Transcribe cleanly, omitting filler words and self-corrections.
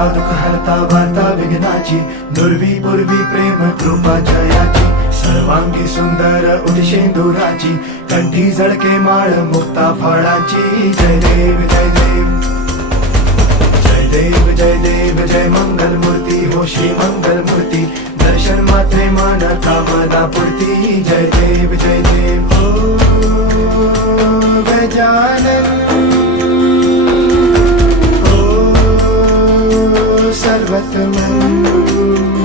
हरता दुःख हरता वार्ता विघ्नाची, दुर्वी पूर्वी प्रेम कृपा जयाची, सर्वांगी सुंदर उदिशेंदुराची, कंठी झळके माळ मुक्ता फळाची. जय देव जय देव जय देव जय देव जय मंगल मूर्ती हो श्री मंगल मूर्ती, दर्शन मात्रे मन कामना पूर्ती. जय देव जय देव हो गजानन हो सर्वतमन.